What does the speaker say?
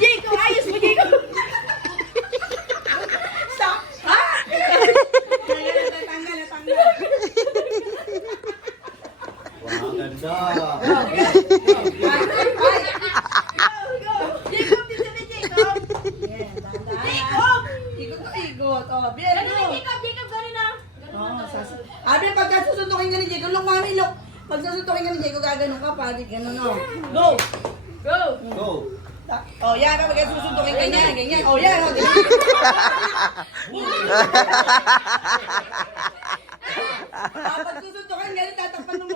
Jacob, ayos mo, Jacob. Stop. Ha? Tanggal. Wow, ganda. Jacob, dito na, Jacob. Jacob! Ikot. Oh, bien. Jacob, gano'n na. Abi, pagka susuntukin ka ni Jacob, look, mami, look. Pag susuntukin ka ni Jacob, gaganon ka, pati gano'n, no. Go! Go. Oh, yan, pag susuntukin ka niya, ganyan. Oh, yan. Oh, ganyan. Pag susuntukin, ganyan, tatakpan ng